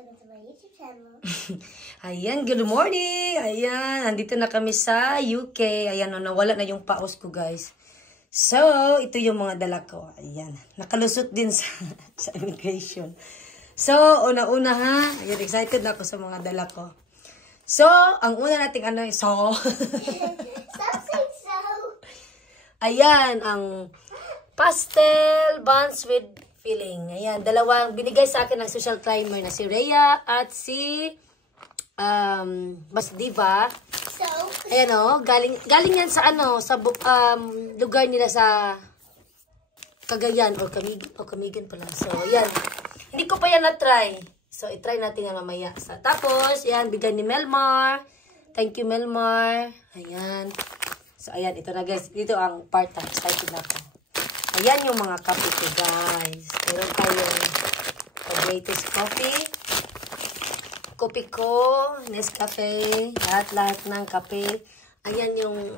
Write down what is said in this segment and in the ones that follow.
welcome to my YouTube channel. Ayan, good morning! Ayan, nandito na kami sa UK. Ayan, nawala na yung paos ko, guys. So, ito yung mga dala ko. Ayan, nakalusot din sa, sa immigration. So, una-una ha. Ayan, excited na ako sa mga dala ko. So, ang una nating ano, so. Stop saying so. Ayan, ang pastel buns with filling. Ayan, dalawang binigay sa akin ng social climber na si Rhea at si Mas Diva. So, Ayan o, galing yan sa ano, sa lugar nila sa Cagayan or Camigan pala. So, ayan. Hindi ko pa yan na-try. So, i-try natin yan mamaya. Tapos, ayan, bigay ni Melmar. Thank you, Melmar. Ayan. So, ayan, ito na guys. Dito ang part na. Excited na ako. Ayan yung mga kape ko, guys. Meron tayong the greatest coffee. Kopi ko, Nescafe, lahat-lahat ng kape. Ayan yung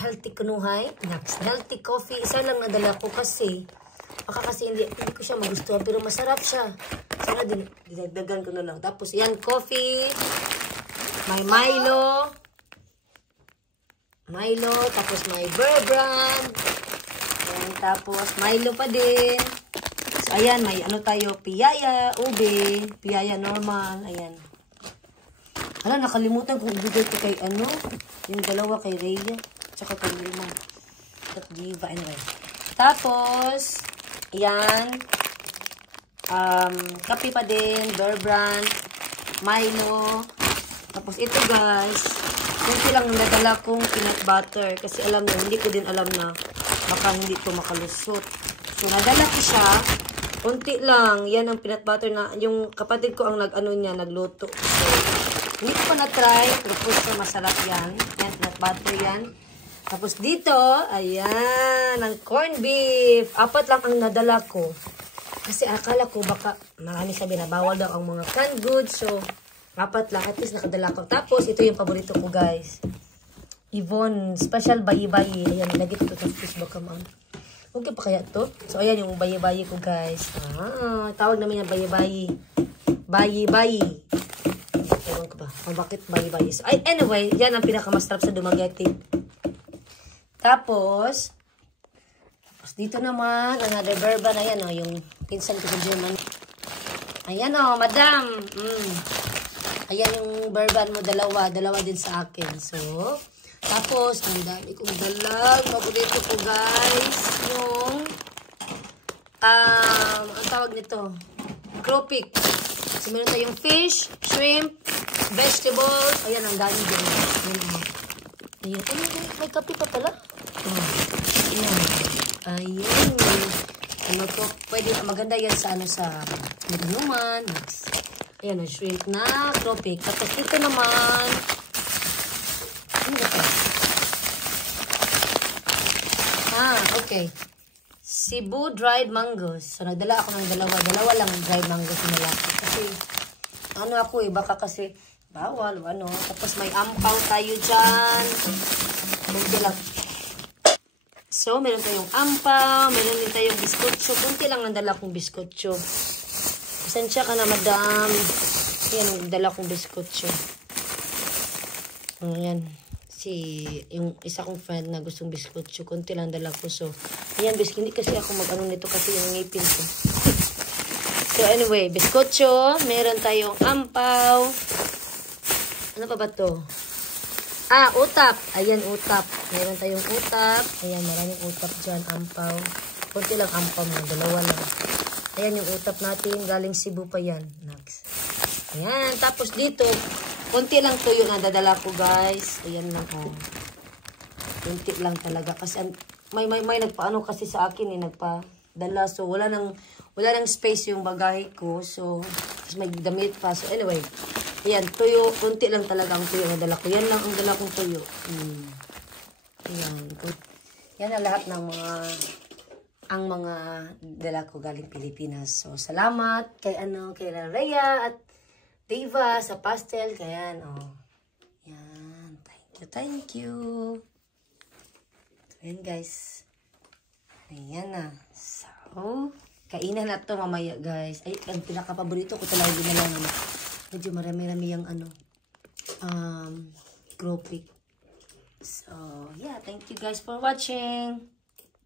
healthy kunuhay. Next, healthy coffee. Isa lang nadala ko kasi, baka kasi hindi ko siya magustuhan, pero masarap siya. Sana dinagdagan ko na lang. Tapos, ayan, coffee. May Milo. Tapos may Bear Brand. Ayan, tapos Milo pa din. So, ayan, may ano tayo, piyaya, ube, piyaya normal, ayan. Hala, nakalimutan kung ibigay ko kay ano, yung dalawa kay Rhea, tsaka kay Lima, at Diva, anyway. Tapos, ayan, kape pa din, Bear Brand, Milo. Tapos ito guys, kunti lang nadala kong peanut butter, kasi alam nyo, hindi ko din alam na baka hindi ito makalusot. So, nadala ko siya. Unti lang. Yan ang peanut butter na, yung kapatid ko ang nagluto. So, hindi ko pa na-try. Tapos masarap yan. Yan, peanut butter yan. Tapos dito, ayan, ang corned beef. 4 lang ang nadala ko. Kasi akala ko baka, marami sabi na bawal daw ang mga canned goods. So, 4 lang. At least nakadala ko. Tapos, ito yung paborito ko, guys. Yvonne, special bayi-bayi. Ayan, nilagay ko ito sa fish baka man. Okay pa kaya to? So, ayan yung bayi-bayi ko, guys. Tawag namin yung bayi-bayi. Bayi-bayi. Ewan ko ba? Bakit bayi-bayi? So, anyway, yan ang pinakamasarap sa Dumaguete. Tapos, dito naman, another verba na yan, yung pinsan ko sa German. Ayan, madam. Ayan yung verban mo, dalawa din sa akin. So, tapos, ang dami kong dalag. Paborito ko, guys, yung, ang tawag nito, crawfish. So, meron tayong fish, shrimp, vegetables. Ayan, ang dami din. Ayan, may kape pa pala. Ayan. Ano to, pwede, maganda yan sa, sa inuman. Ayan, shrimp na, crawfish. Tapos, ito naman, okay. Cebu dried mangoes. So, nagdala ako ng dalawa lang dried mangoes na malaki. Kasi, ano ako baka kasi bawal, ano. Tapos, may ampaw tayo dyan. Kunti lang. So, meron tayong ampaw. Meron din tayong biskotso. Kunti lang ang dala kong biskotso. Pasensya ka na, madam. Yan, ang dala kong biskotso. Ayan. Yung isa kong friend na gustong biskotso, konti lang dala ko. So, ayan, hindi kasi ako mag-ano nito kasi yung ngipin ko. So, anyway, biskotso. Meron tayong ampaw. Ano pa ba to? Utap. Ayan, utap. Meron tayong utap. Ayan, maraming utap dyan, ampaw. Konti lang ampaw mo, dalawa lang. Ayan yung utap natin. Galing Cebu pa yan. Next. Ayan, tapos dito, konti lang tuyo na dadala ko, guys. Ayan lang, konti lang talaga. Kasi may nagpaano kasi sa akin, nagpadala. So, wala nang space yung bagahe ko. So, may damit pa. So, anyway. Ayan, tuyo. Konti lang talaga ang tuyo na dala ko. Yan lang ang dala kong tuyo. Ayan. Yan ang lahat ng mga dala ko galing Pilipinas. So, salamat kay Rhea at Diva sa pastel. Kaya, yan. Thank you. Ayan, guys. Ayan na. So, Kainan na to mamaya, guys. Ay, ang pinaka-paborito ko talaga na lang. Medyo marami-rami yung crawfish. So, yeah. Thank you guys for watching.